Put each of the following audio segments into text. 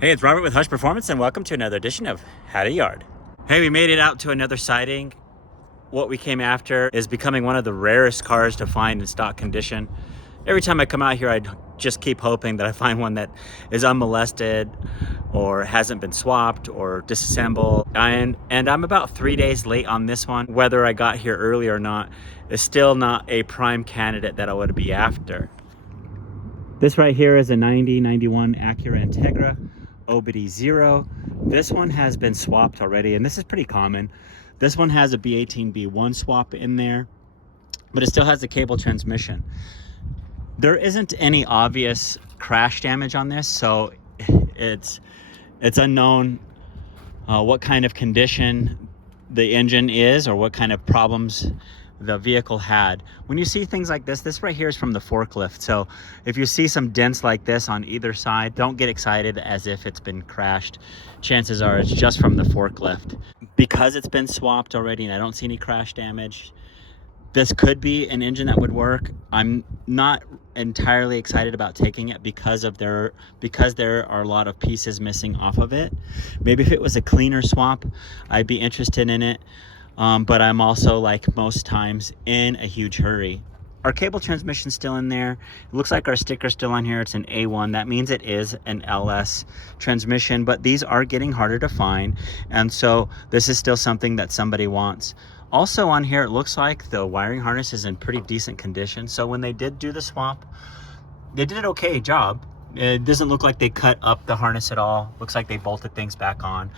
Hey, it's Robert with Hush Performance, and welcome to another edition of How to Yard. Hey, we made it out to another sighting. What we came after is becoming one of the rarest cars to find in stock condition. Every time I come out here, I just keep hoping that I find one that is unmolested or hasn't been swapped or disassembled. And I'm about 3 days late on this one. Whether I got here early or not is still not a prime candidate that I would be after. This right here is a 91 Acura Integra. OBD0. This one has been swapped already, and this is pretty common. This one has a B18B1 swap in there, but it still has the cable transmission. There isn't any obvious crash damage on this, so it's unknown what kind of condition the engine is or what kind of problems the vehicle had. When you see things like this right here is from the forklift. So if you see some dents like this on either side, don't get excited as if it's been crashed. Chances are it's just from the forklift. Because it's been swapped already and I don't see any crash damage, this could be an engine that would work. I'm not entirely excited about taking it because there are a lot of pieces missing off of it. Maybe if it was a cleaner swap, I'd be interested in it. But I'm also, like most times, in a huge hurry. Our cable transmission's still in there. It looks like our sticker's still on here. It's an A1. That means it is an LS transmission, but these are getting harder to find. And so this is still something that somebody wants. Also on here, it looks like the wiring harness is in pretty decent condition. So when they did do the swap, they did an okay job. It doesn't look like they cut up the harness at all. Looks like they bolted things back on.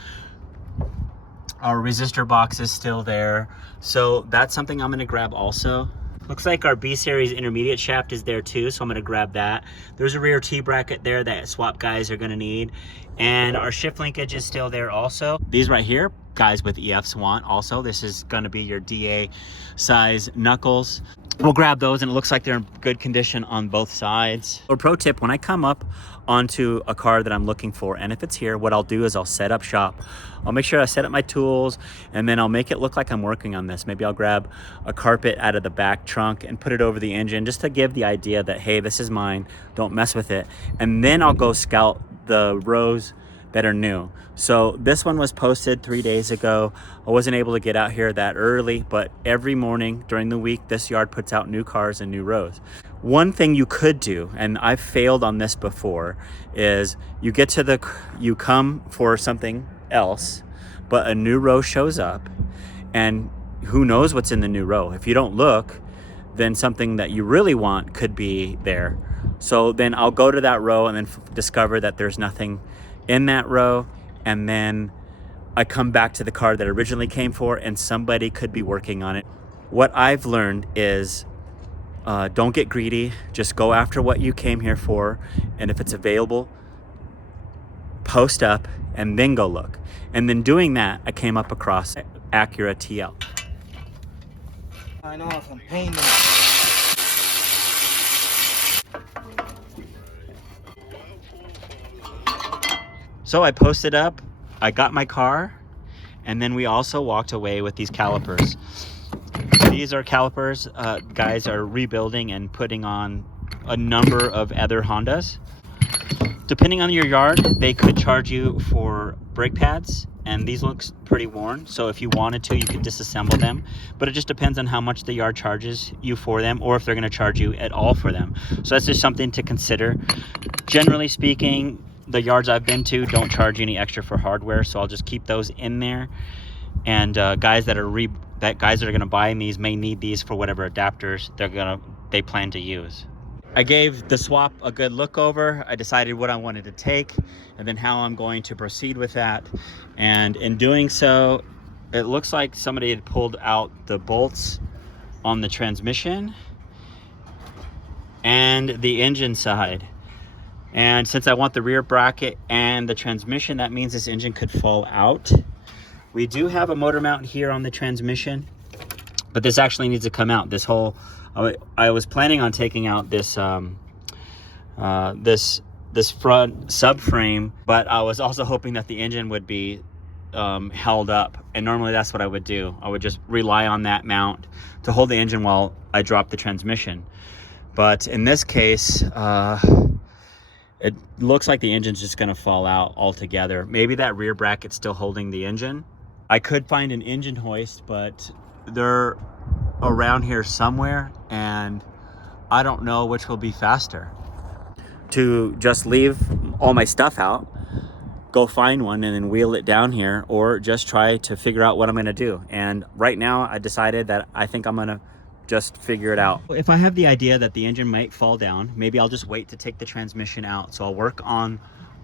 Our resistor box is still there, so that's something I'm going to grab also. Looks like our B series intermediate shaft is there too, so I'm going to grab that. There's a rear T bracket there that swap guys are going to need, and our shift linkage is still there also. These right here, guys with EFs want also. This is going to be your DA size knuckles. We'll grab those, and it looks like they're in good condition on both sides. Or pro tip, when I come up onto a car that I'm looking for, and if it's here, what I'll do is I'll set up shop. I'll make sure I set up my tools, and then I'll make it look like I'm working on this. Maybe I'll grab a carpet out of the back trunk and put it over the engine just to give the idea that, hey, this is mine, don't mess with it. And then I'll go scout the rows that are new. So this one was posted 3 days ago. I wasn't able to get out here that early, but every morning during the week, this yard puts out new cars and new rows. One thing you could do, and I've failed on this before, is you come for something else, but a new row shows up, and who knows what's in the new row. If you don't look, then something that you really want could be there. So then I'll go to that row and then discover that there's nothing in that row, and then I come back to the car that I originally came for, and somebody could be working on it. What I've learned is don't get greedy, just go after what you came here for, and if it's available, post up and then go look. And then doing that, I came up across Acura TL. I know some pain. So I posted up, I got my car, and then we also walked away with these calipers. These are calipers guys are rebuilding and putting on a number of other Hondas. Depending on your yard, they could charge you for brake pads, and these look pretty worn. So if you wanted to, you could disassemble them, but it just depends on how much the yard charges you for them, or if they're going to charge you at all for them. So that's just something to consider. Generally speaking, the yards I've been to don't charge any extra for hardware, so I'll just keep those in there. And guys that are going to buy these may need these for whatever adapters they plan to use. I gave the swap a good look over. I decided what I wanted to take and then how I'm going to proceed with that. And in doing so, it looks like somebody had pulled out the bolts on the transmission and the engine side. And since I want the rear bracket and the transmission, that means this engine could fall out. We do have a motor mount here on the transmission, but this actually needs to come out. This whole, I was planning on taking out this this front subframe, but I was also hoping that the engine would be held up, and normally that's what I would do. I would just rely on that mount to hold the engine while I drop the transmission. But in this case, It looks like the engine's just gonna fall out altogether. Maybe that rear bracket's still holding the engine. I could find an engine hoist, but they're around here somewhere, and I don't know which will be faster. To just leave all my stuff out, go find one and then wheel it down here, or just try to figure out what I'm gonna do. And right now I decided that I think I'm gonna just figure it out. If I have the idea that the engine might fall down, maybe I'll just wait to take the transmission out. So I'll work on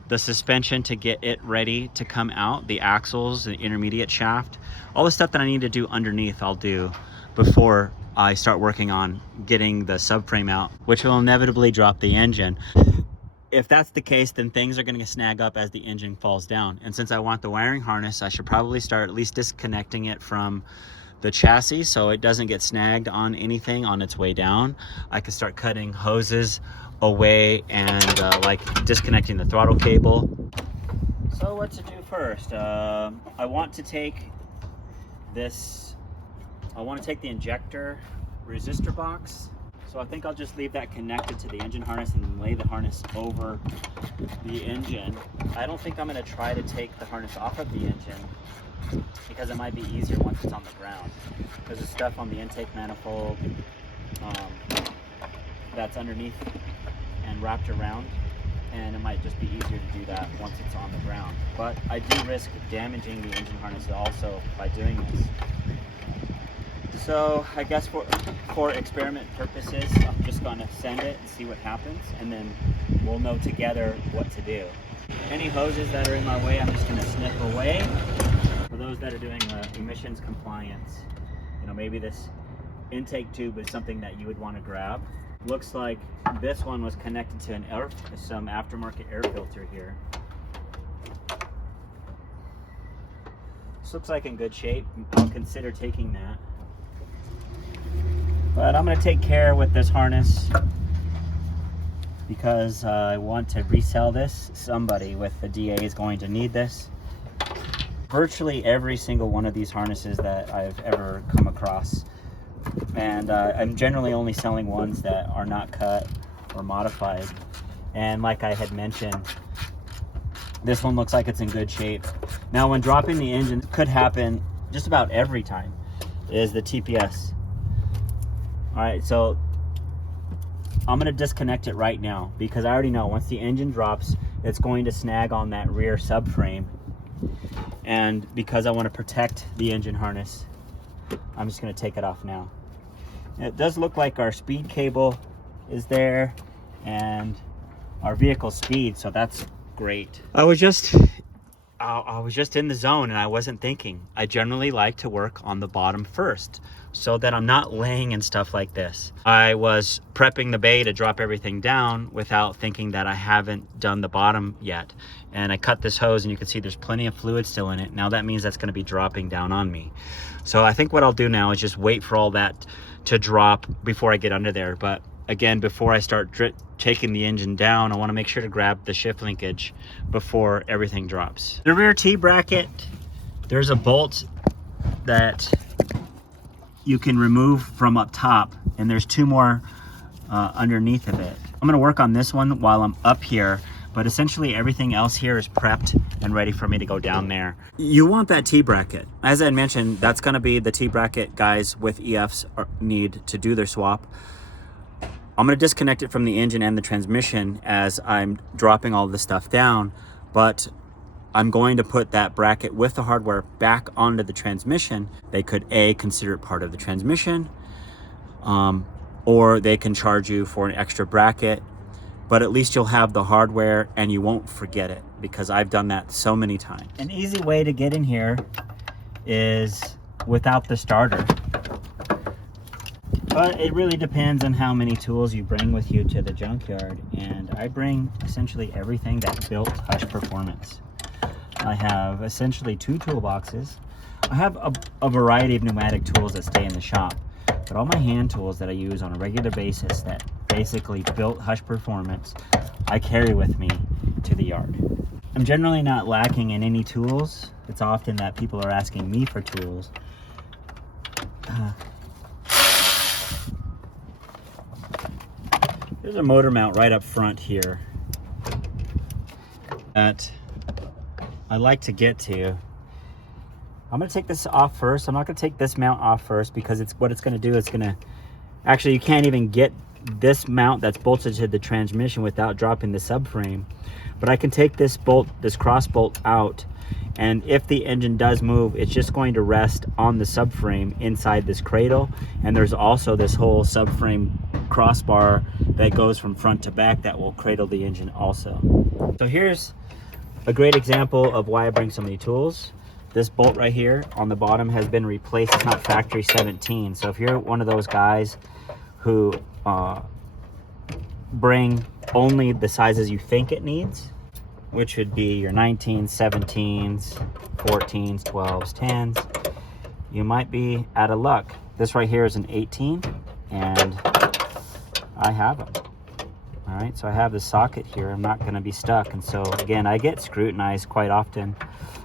the suspension to get it ready to come out, the axles, the intermediate shaft, all the stuff that I need to do underneath I'll do before I start working on getting the subframe out, which will inevitably drop the engine. If that's the case, then things are going to snag up as the engine falls down. And since I want the wiring harness, I should probably start at least disconnecting it from the chassis so it doesn't get snagged on anything on its way down. I could start cutting hoses away and like disconnecting the throttle cable. So what to do first? I want to take the injector resistor box. So I think I'll just leave that connected to the engine harness and lay the harness over the engine. I don't think I'm going to try to take the harness off of the engine because it might be easier once it's on the ground. There's stuff on the intake manifold that's underneath and wrapped around, and it might just be easier to do that once it's on the ground. But I do risk damaging the engine harness also by doing this. So I guess for experiment purposes, I'm just going to send it and see what happens, and then we'll know together what to do. Any hoses that are in my way, I'm just going to snip away. For those that are doing emissions compliance, you know, maybe this intake tube is something that you would want to grab. Looks like this one was connected to some aftermarket air filter here. This looks like in good shape. I'll consider taking that. But I'm going to take care with this harness because I want to resell this. Somebody with the DA is going to need this. Virtually every single one of these harnesses that I've ever come across. And I'm generally only selling ones that are not cut or modified. And like I had mentioned, this one looks like it's in good shape. Now when dropping the engine, could happen just about every time, is the TPS. All right, so I'm gonna disconnect it right now because I already know once the engine drops, it's going to snag on that rear subframe. And because I want to protect the engine harness, I'm just gonna take it off now. It does look like our speed cable is there and our vehicle speed, so that's great. I was just in the zone and I wasn't thinking. I generally like to work on the bottom first so that I'm not laying and stuff like this. I was prepping the bay to drop everything down without thinking that I haven't done the bottom yet. And I cut this hose and you can see there's plenty of fluid still in it. Now that means that's going to be dropping down on me. So I think what I'll do now is just wait for all that to drop before I get under there. But again, before I start taking the engine down, I want to make sure to grab the shift linkage before everything drops. The rear T-bracket, there's a bolt that you can remove from up top, and there's two more underneath of it. I'm going to work on this one while I'm up here, but essentially everything else here is prepped and ready for me to go down there. You want that T-bracket. As I mentioned, that's going to be the T-bracket guys with EFs need to do their swap. I'm going to disconnect it from the engine and the transmission as I'm dropping all this stuff down, but I'm going to put that bracket with the hardware back onto the transmission. They could consider it part of the transmission, or they can charge you for an extra bracket, but at least you'll have the hardware and you won't forget it, because I've done that so many times. An easy way to get in here is without the starter. But it really depends on how many tools you bring with you to the junkyard. And I bring essentially everything that built Hush Performance. I have essentially 2 toolboxes. I have a variety of pneumatic tools that stay in the shop, but all my hand tools that I use on a regular basis that basically built Hush Performance, I carry with me to the yard. I'm generally not lacking in any tools. It's often that people are asking me for tools. There's a motor mount right up front here. that I like to get to. I'm going to take this off first. I'm not going to take this mount off first because what it's going to do is going to, actually you can't even get this mount that's bolted to the transmission without dropping the subframe. But I can take this bolt, this cross bolt out, and if the engine does move, it's just going to rest on the subframe inside this cradle. And there's also this whole subframe crossbar that goes from front to back that will cradle the engine also. So here's a great example of why I bring so many tools. This bolt right here on the bottom has been replaced. It's not factory 17. So if you're one of those guys who bring only the sizes you think it needs, which would be your 19s, 17s, 14s, 12s, 10s, you might be out of luck. This right here is an 18, and I have them. All right, so I have the socket here. I'm not gonna be stuck. And so again, I get scrutinized quite often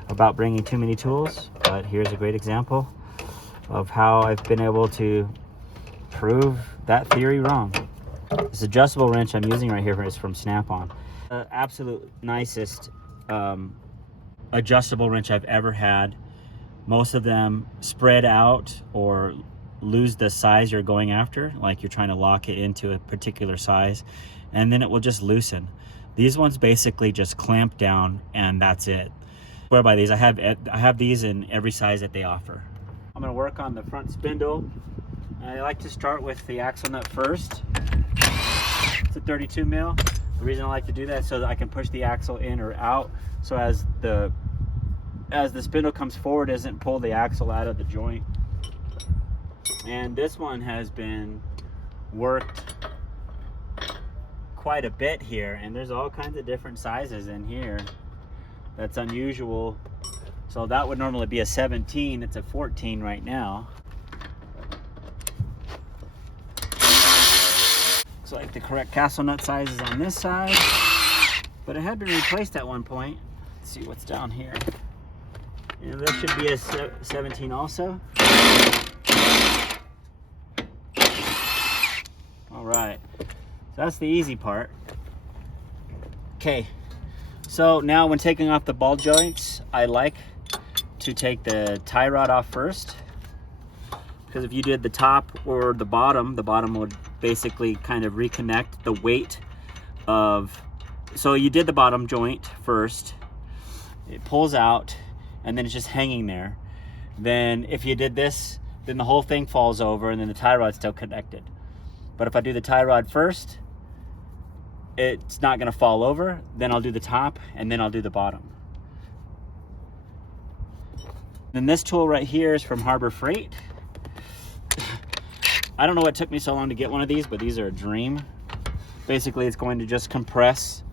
about bringing too many tools, but here's a great example of how I've been able to prove that theory wrong. This adjustable wrench I'm using right here is from Snap-on. The absolute nicest adjustable wrench I've ever had. Most of them spread out or lose the size you're going after, like you're trying to lock it into a particular size, and then it will just loosen. These ones basically just clamp down and that's it. Swear by these. I have these in every size that they offer. I'm going to work on the front spindle. I like to start with the axle nut first. It's a 32 mil. The reason I like to do that is so that I can push the axle in or out, so as the spindle comes forward, it doesn't pull the axle out of the joint. And this one has been worked quite a bit here, and there's all kinds of different sizes in here. That's unusual. So that would normally be a 17. It's a 14 right now. Looks like the correct castle nut size is on this side, but it had been replaced at one point. Let's see what's down here. And this should be a 17 also. All right, so that's the easy part. Okay, so now when taking off the ball joints, I like to take the tie rod off first, because if you did the top or the bottom would basically kind of reconnect the weight of, so you did the bottom joint first, it pulls out, and then it's just hanging there. Then if you did this, then the whole thing falls over and then the tie rod's still connected. But if I do the tie rod first, it's not gonna fall over. Then I'll do the top and then I'll do the bottom. Then this tool right here is from Harbor Freight. I don't know what took me so long to get one of these, but these are a dream. Basically, it's going to just compress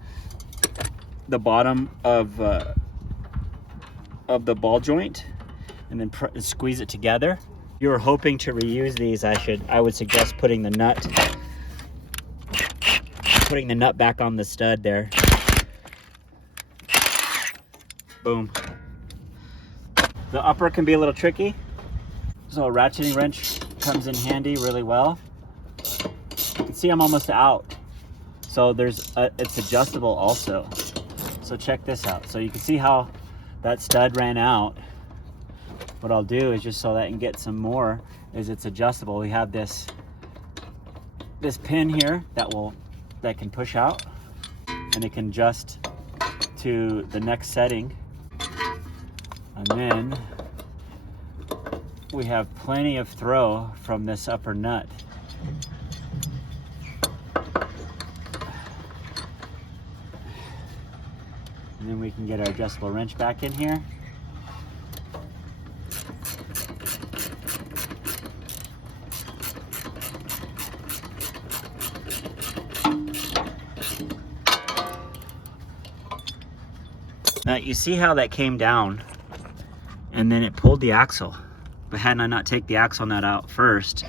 the bottom of the ball joint and then squeeze it together. If you're hoping to reuse these, I would suggest putting the nut back on the stud there. Boom. The upper can be a little tricky, so a ratcheting wrench comes in handy really well. You can see I'm almost out. So it's adjustable also. So check this out. So you can see how that stud ran out. What I'll do is, just so that I can get some more, is it's adjustable. We have this pin here that can push out, and it can adjust to the next setting. And then we have plenty of throw from this upper nut. And then we can get our adjustable wrench back in here. Now you see how that came down and then it pulled the axle. But hadn't I not take the axle nut out first,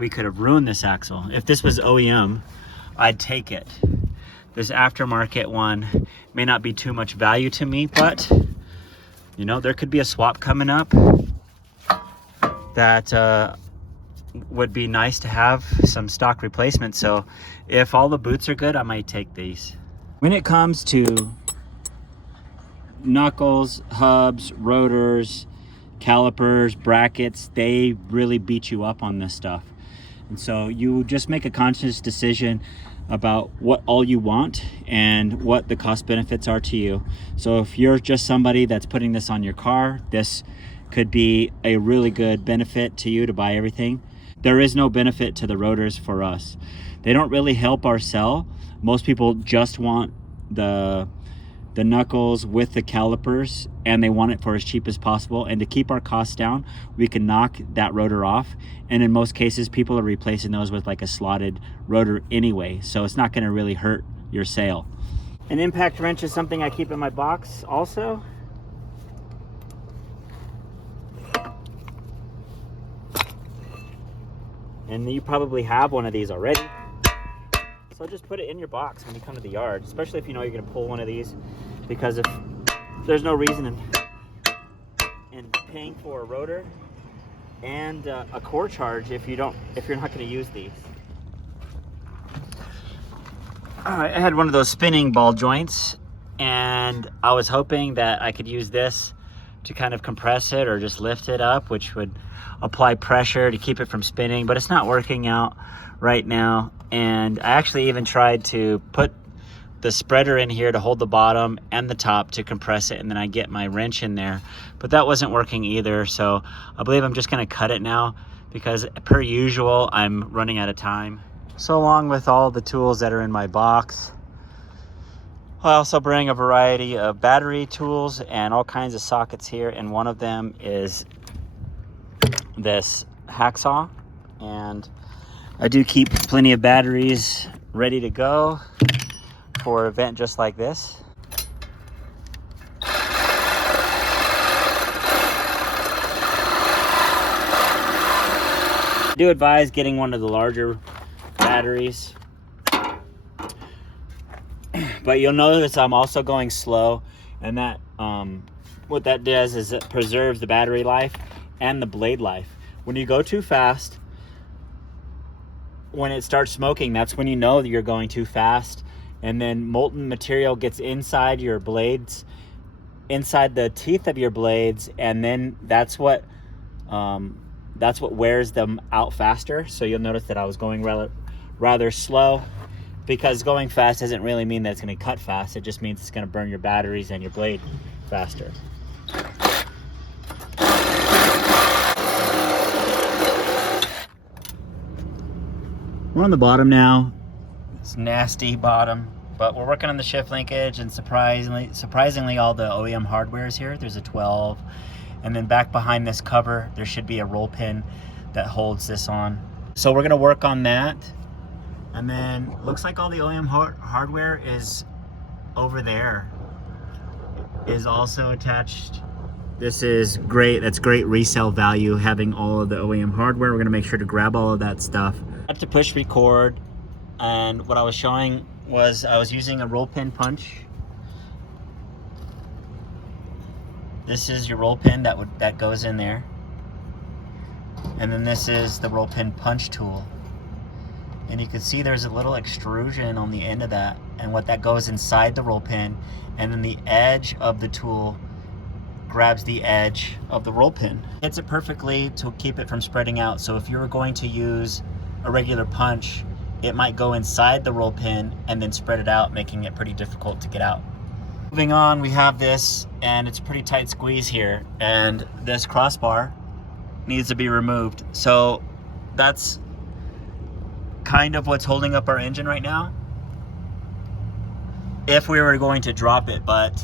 we could have ruined this axle. If this was OEM, I'd take it. This aftermarket one may not be too much value to me, but you know, there could be a swap coming up that would be nice to have some stock replacement. So if all the boots are good, I might take these. When it comes to knuckles, hubs, rotors, calipers, brackets, they really beat you up on this stuff. And so you just make a conscious decision about what all you want and what the cost benefits are to you. So if you're just somebody that's putting this on your car, this could be a really good benefit to you to buy everything. There is no benefit to the rotors for us. They don't really help our sell. Most people just want the knuckles with the calipers, and they want it for as cheap as possible. And to keep our costs down, we can knock that rotor off. And in most cases, people are replacing those with like a slotted rotor anyway, so it's not going to really hurt your sale. An impact wrench is something I keep in my box also. And you probably have one of these already. So just put it in your box when you come to the yard, especially if you know you're going to pull one of these, because if there's no reason in paying for a rotor and a core charge if you're not going to use these. I had one of those spinning ball joints, and I was hoping that I could use this to kind of compress it or just lift it up, which would apply pressure to keep it from spinning, but it's not working out right now. And I actually even tried to put the spreader in here to hold the bottom and the top to compress it, and then I get my wrench in there, but that wasn't working either. So I believe I'm just going to cut it now, because per usual I'm running out of time. So along with all the tools that are in my box, I also bring a variety of battery tools and all kinds of sockets here, and one of them is this hacksaw, and I do keep plenty of batteries ready to go for an event just like this. I do advise getting one of the larger batteries, but you'll notice I'm also going slow, and that what that does is it preserves the battery life and the blade life. When you go too fast, when it starts smoking, that's when you know that you're going too fast, and then molten material gets inside your blades, inside the teeth of your blades, and then that's what wears them out faster. So you'll notice that I was going rather slow, because going fast doesn't really mean that it's going to cut fast. It just means it's going to burn your batteries and your blade faster. We're on the bottom now. It's nasty bottom, but we're working on the shift linkage, and surprisingly all the OEM hardware is here. There's a 12, and then back behind this cover there should be a roll pin that holds this on. So we're gonna work on that, and then looks like all the OEM hardware is over there, is also attached. This is great. That's great resale value, having all of the OEM hardware. We're gonna make sure to grab all of that stuff. I had to push record, and what I was showing was I was using a roll pin punch. This is your roll pin that goes in there, and then this is the roll pin punch tool, and you can see there's a little extrusion on the end of that, and what that goes inside the roll pin, and then the edge of the tool grabs the edge of the roll pin. Hits it perfectly to keep it from spreading out. So if you were going to use a regular punch, it might go inside the roll pin and then spread it out, making it pretty difficult to get out. Moving on, we have this, and it's a pretty tight squeeze here, and this crossbar needs to be removed. So that's kind of what's holding up our engine right now, if we were going to drop it. But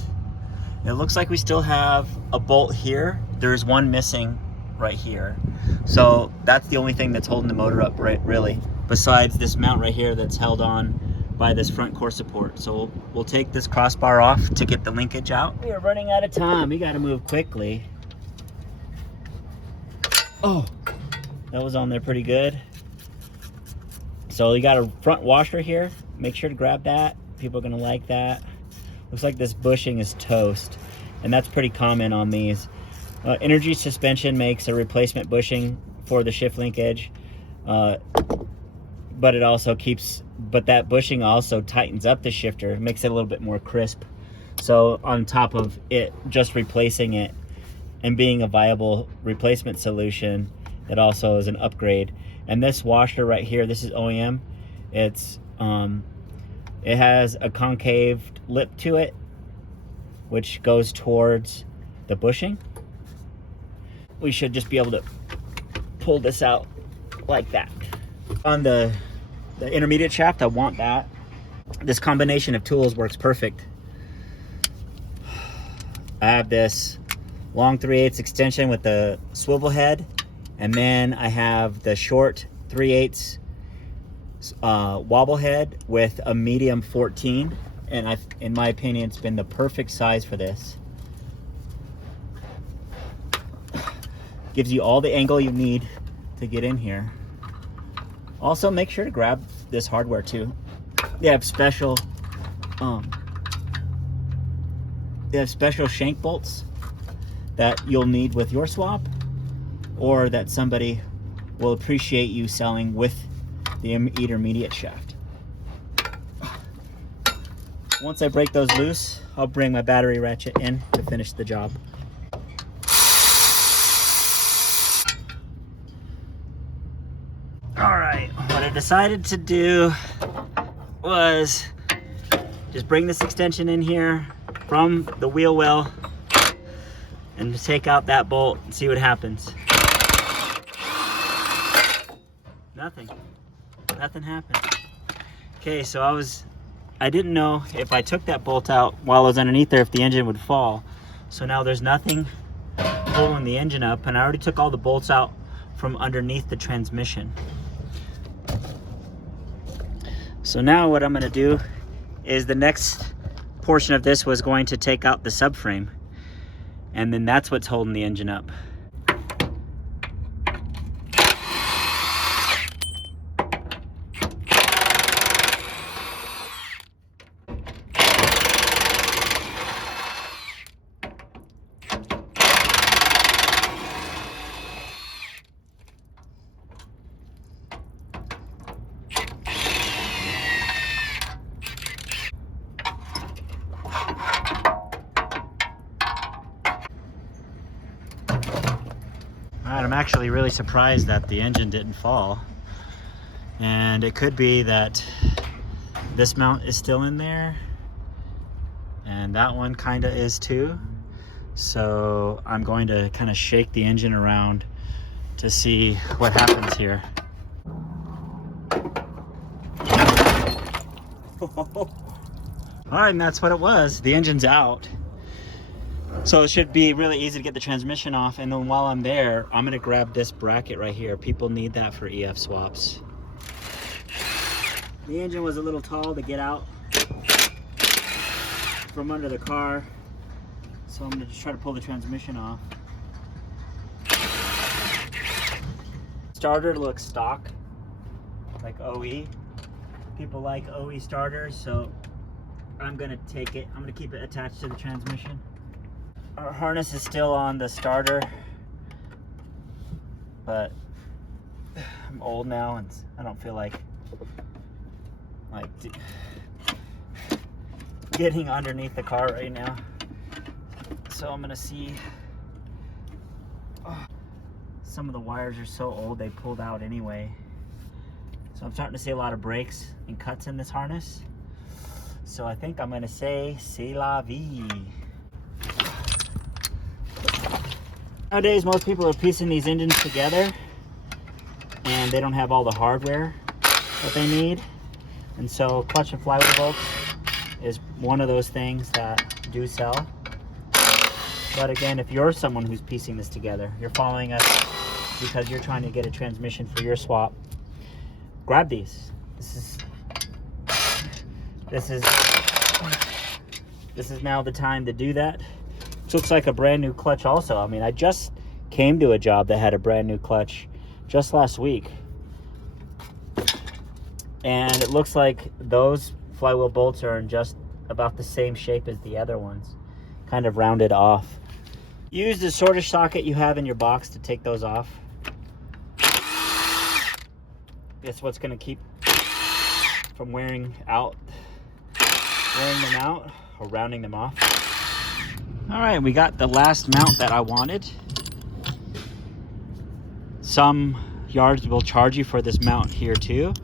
it looks like we still have a bolt here. There's one missing right here. So that's the only thing that's holding the motor up, right, really, besides this mount right here that's held on by this front core support. So we'll take this crossbar off to get the linkage out. We are running out of time. We got to move quickly. Oh, that was on there pretty good. So you got a front washer here. Make sure to grab that. People are gonna like that. Looks like this bushing is toast, and that's pretty common on these. Energy Suspension makes a replacement bushing for the shift linkage, but that bushing also tightens up the shifter, makes it a little bit more crisp. So on top of it just replacing it and being a viable replacement solution, it also is an upgrade. And this washer right here, this is OEM. It's it has a concave lip to it, which goes towards the bushing. We should just be able to pull this out like that. On the intermediate shaft, I want that. This combination of tools works perfect. I have this long 3/8 extension with the swivel head, and then I have the short 3/8 wobble head with a medium 14, and in my opinion, it's been the perfect size for this. Gives you all the angle you need to get in here. Also, make sure to grab this hardware too. They have special shank bolts that you'll need with your swap, or that somebody will appreciate you selling with the intermediate shaft. Once I break those loose, I'll bring my battery ratchet in to finish the job. All right, what I decided to do was just bring this extension in here from the wheel well and take out that bolt and see what happens. Nothing happened. Okay, so I didn't know if I took that bolt out while I was underneath there if the engine would fall. So now there's nothing pulling the engine up, and I already took all the bolts out from underneath the transmission. So now what I'm going to do is the next portion of this was going to take out the subframe, and then that's what's holding the engine up. Alright, I'm actually really surprised that the engine didn't fall. And it could be that this mount is still in there, and that one kind of is too. So I'm going to kind of shake the engine around to see what happens here. Alright, and that's what it was. The engine's out. So it should be really easy to get the transmission off, and then while I'm there, I'm gonna grab this bracket right here. People need that for EF swaps. The engine was a little tall to get out from under the car, so I'm gonna just try to pull the transmission off. Starter looks stock, like OE. People like OE starters, so I'm gonna take it. I'm gonna keep it attached to the transmission. Our harness is still on the starter, but I'm old now and I don't feel like getting underneath the car right now. So I'm gonna see. Some of the wires are so old they pulled out anyway. So I'm starting to see a lot of breaks and cuts in this harness. So I think I'm gonna say c'est la vie. Nowadays, most people are piecing these engines together and they don't have all the hardware that they need. And so clutch and flywheel bolts is one of those things that do sell. But again, if you're someone who's piecing this together, you're following us because you're trying to get a transmission for your swap, grab these. This is now the time to do that. Looks like a brand new clutch also. I mean, I just came to a job that had a brand new clutch just last week. And it looks like those flywheel bolts are in just about the same shape as the other ones, kind of rounded off. Use the shortest socket you have in your box to take those off. It's what's gonna keep from wearing them out. or rounding them off. All right, we got the last mount that I wanted. Some yards will charge you for this mount here too.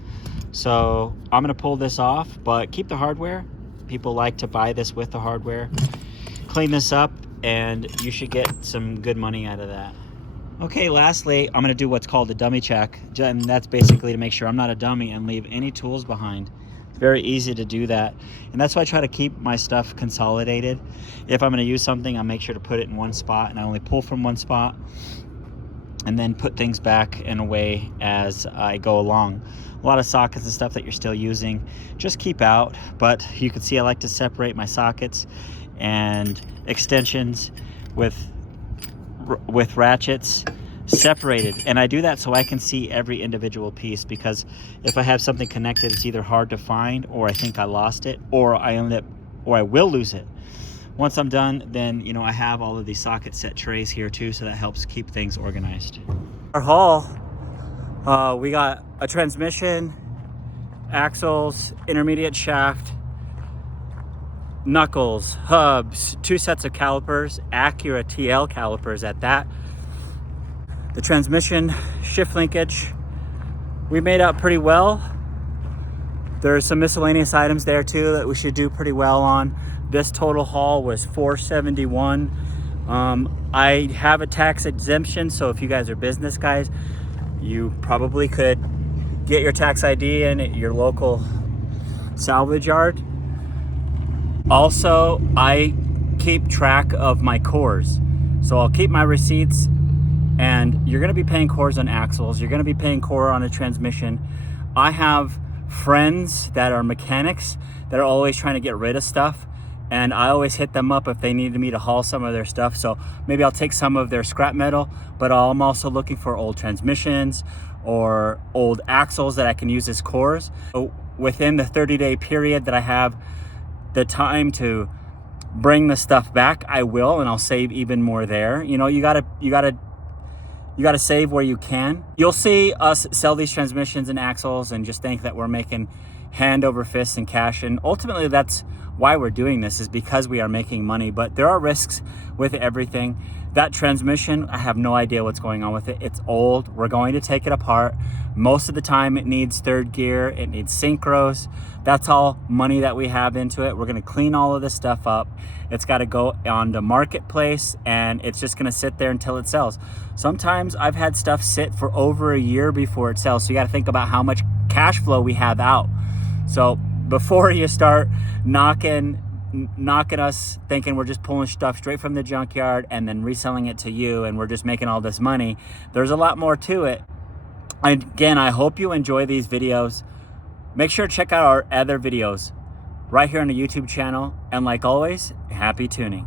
So I'm gonna pull this off, but keep the hardware. People like to buy this with the hardware. Clean this up and you should get some good money out of that. Okay, lastly, I'm gonna do what's called a dummy check. And that's basically to make sure I'm not a dummy and leave any tools behind. It's very easy to do that. And that's why I try to keep my stuff consolidated. If I'm gonna use something, I'll make sure to put it in one spot and I only pull from one spot and then put things back in a way as I go along. A lot of sockets and stuff that you're still using, just keep out. But you can see I like to separate my sockets and extensions with ratchets separated, and I do that so I can see every individual piece, because if I have something connected, it's either hard to find, or I think I lost it, or I will lose it. Once I'm done, then you know I have all of these socket set trays here too, so that helps keep things organized. Our haul, we got a transmission, axles, intermediate shaft, knuckles, hubs, 2 sets of calipers, Acura TL calipers at that. The transmission, shift linkage, we made out pretty well. There's some miscellaneous items there too that we should do pretty well on. This total haul was $471. I have a tax exemption, so if you guys are business guys, you probably could get your tax ID in at your local salvage yard. Also, I keep track of my cores. So I'll keep my receipts, and you're gonna be paying cores on axles. You're gonna be paying core on a transmission. I have friends that are mechanics that are always trying to get rid of stuff, and I always hit them up if they needed me to haul some of their stuff. So maybe I'll take some of their scrap metal, but I'm also looking for old transmissions or old axles that I can use as cores. So within the 30-day period that I have the time to bring the stuff back, I will, and I'll save even more there. You know, you gotta save where you can. You'll see us sell these transmissions and axles and just think that we're making hand over fist and cash, and ultimately that's why we're doing this, is because we are making money. But there are risks with everything. That transmission, I have no idea what's going on with it. It's old. We're going to take it apart. Most of the time it needs third gear, it needs synchros. That's all money that we have into it. We're gonna clean all of this stuff up. It's gotta go on the marketplace, and it's just gonna sit there until it sells. Sometimes I've had stuff sit for over a year before it sells, so you gotta think about how much cash flow we have out. So before you start knocking us thinking we're just pulling stuff straight from the junkyard and then reselling it to you and we're just making all this money, there's a lot more to it. Again, I hope you enjoy these videos. Make sure to check out our other videos right here on the YouTube channel, and like always, happy tuning.